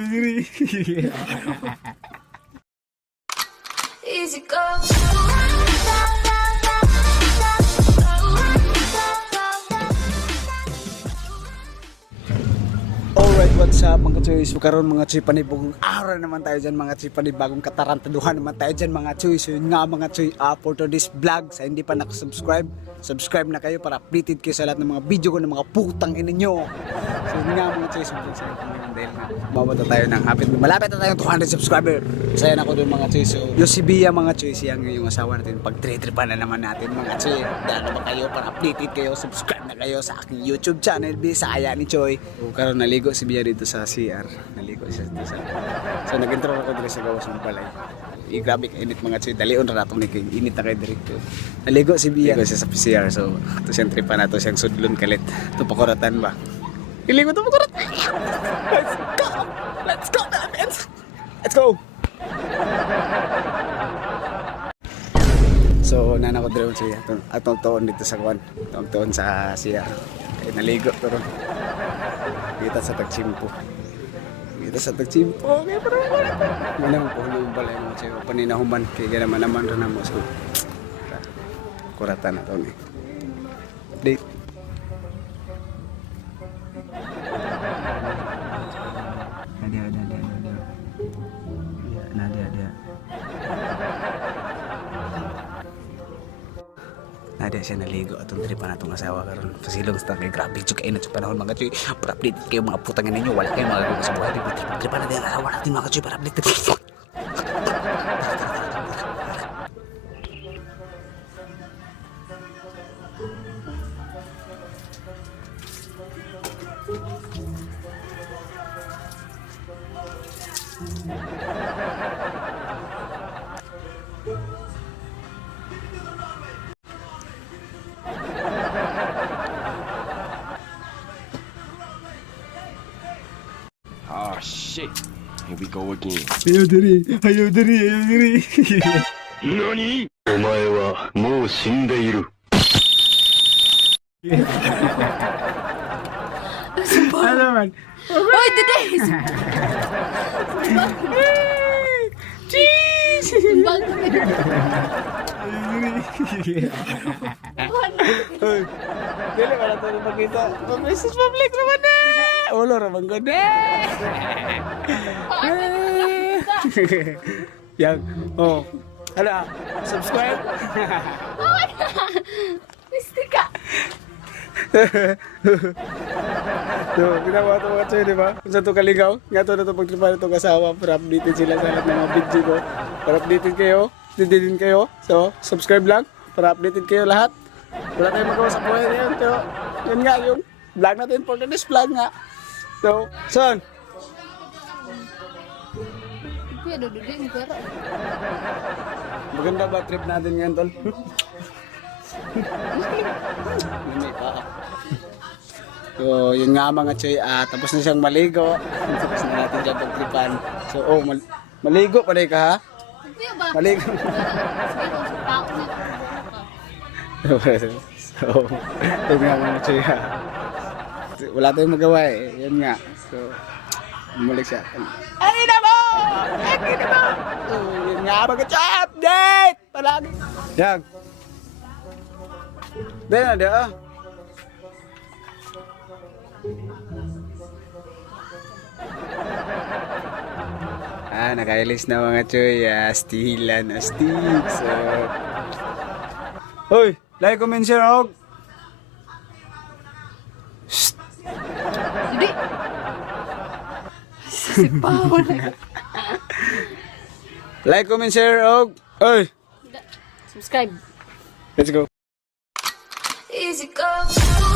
Easy go. Alright, what's up mga choy? So karon mga choy, panibagong araw naman tayo dyan mga choy, panibagong katarantaduhan naman tayo dyan mga choy. So yun nga mga choy, for today's vlog, sa hindi pa nakasubscribe, subscribe na kayo para updated kayo sa lahat ng mga video ko ng mga putang ina nyo. So yun nga mga choy, sobrang saya ko ngayon dahil nga mabata tayo ng malapit na tayong 200 subscriber. Saya na ko doon mga choy. So yung si Bia mga choy, siyang yung asawa natin, pag-tripan na naman natin mga choy. Dahil na ba kayo para updated kayo, subscribe na kayo sa aking YouTube channel, Bisaya ni Choy. So karon naligo si Bia dito sa CR. Naligo siya dito sa... So nag-intro ako dito sa gawas ng balay. Grabe ka init mga choy. Dalion na ratong ni init na kay direkto. Naligo si Bia. Naligo siya sa CR. So ito siyang tripa na ito siyang sudlon kalit. Ito pakuratan ba? Hiling ko ito pakuratan. Let's go! Let's go! Let's go! So nana ko drone siya. Atong taon dito sa kwan. Atong taon sa CR. Naligo pero kita sa tagsimpo. Kita sa tagsimpo. Okay, pero manang po ng balay mo siya. Paninahuman kay ganaman naman rin mo so. Kuratan na to ni. Update. Nada siya naligo atong tripa na itong asawa karon pasilong sa kay grabe tsuk kainat sa panahon mga choy para update kayo mga putangan ninyo wala kayong magagawa sa buhay tripa na din ang asawa natin mga choy para update Oh shit. Here we go again. Ayaw diri NANI?お前はもう死んでいる。 ano man Oy, today is cheese Hoy, dili wala to nakita. Message public naman na. Ulo ra bang gud. Yang, oh. Ala, subscribe. Mistika. So, ginawa ito mga choy, di ba? Kung saan ito kaligaw, nga ito na ito pagtripan itong asawa para updated sila sa lahat ng mga video ko. Para updated kayo, updated din kayo. So, subscribe lang para updated kayo lahat. Wala tayong magawa sa buhay niyan. So, yun nga yung vlog natin for today's vlog nga. So, son! Kuya, dududin ko ro. Maganda ba trip natin ngayon, tol? Hindi pa. So, yun nga mga choy, tapos na siyang maligo. Tapos na natin siya pagtripan. So, oh, maligo pa rin ka ha? Kuya ba? Maligo. Sige, sa tao na. So, yun nga mga choy ha. Wala tayong magawa eh. Yun nga. So, umulik siya. Ay na mo! Ay na mo! So, yun nga mga choy, update! Palagi. Yan. Dahil na dia. Nakailis na mga choy. Astilan, astig. So, hoy, like, comment, share, og. Hindi. Sipaw na. Like, comment, share, og. Hoy, Subscribe. let's go. Easy go.